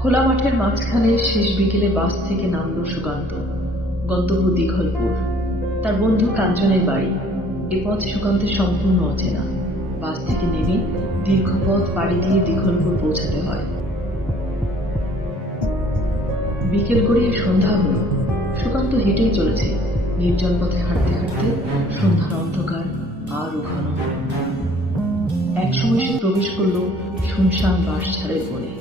খোলা মাঠের মাঝখানে শেষ বিকেলে বাস থেকে নামল সুকান্ত। গন্তব্য দীঘলপুর, তার বন্ধু কাঞ্চনের বাড়ি। এ পথ সুকান্তের সম্পূর্ণ অচেনা। বাস থেকে নেমে দীর্ঘ পথ পাড়ি দিয়ে দীঘলপুর পৌঁছাতে হয়। বিকেল গড়িয়ে সন্ধ্যা হল। সুকান্ত হেঁটেই চলেছে। নির্জন পথে হাঁটতে হাঁটতে সন্ধ্যার অন্ধকার আরো ঘন। একসময় সে প্রবেশ করল শুনশান বাঁশঝাড়ের বনে।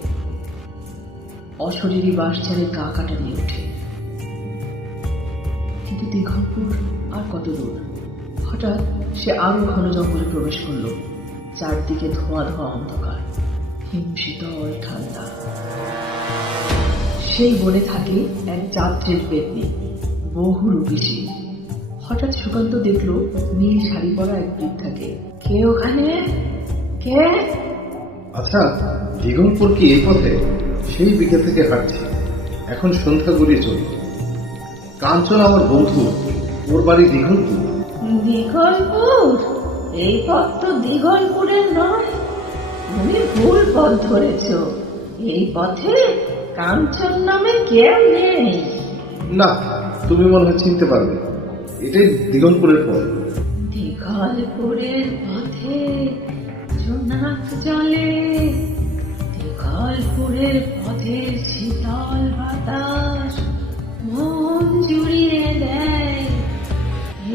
অশরীরী বাঁশঝাড়ের গা কাটা দিয়ে ওঠে। কিন্তু দীঘলপুর আর কত দূর। হঠাৎ সে আরো ঘন জঙ্গলে প্রবেশ করল। চারদিকে ধোঁয়া ধোঁয়া অন্ধকার, হিমশীতল ঠান্ডা। সেই বনে থাকে এক যাত্রীর পেতনি, বহু রূপসী। হঠাৎ সুকান্ত দেখল নীল শাড়ি পরা এক বৃদ্ধাকে। কে ওখানে? কে? আচ্ছা, দীঘলপুর কি এই পথে? সেই বিকেল থেকে হাঁটছি, এখন সন্ধ্যা গড়িয়ে চলল। কাঞ্চন আমার বন্ধু, ওর বাড়ি দীঘলপুর। দীঘলপুর? এই পথ তো দীঘলপুরের নয়, তুমি ভুল পথ ধরেছ। এই পথে কাঞ্চন নামে কেউ নেই। না, তুমি মনে হয় চিনতে পারবে, এটাই দীঘলপুরের পথ। দীঘলপুরের পথে জোনাক জলে, দীঘলপুরের পথে শীতল বাতাস মন জুড়িয়ে দেয়।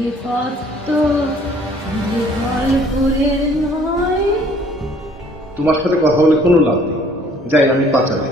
এ পথ তো দীঘলপুরের নয়। তোমার সাথে কথা বলে কোনো লাভ নেই, যাই আমি পাচারে।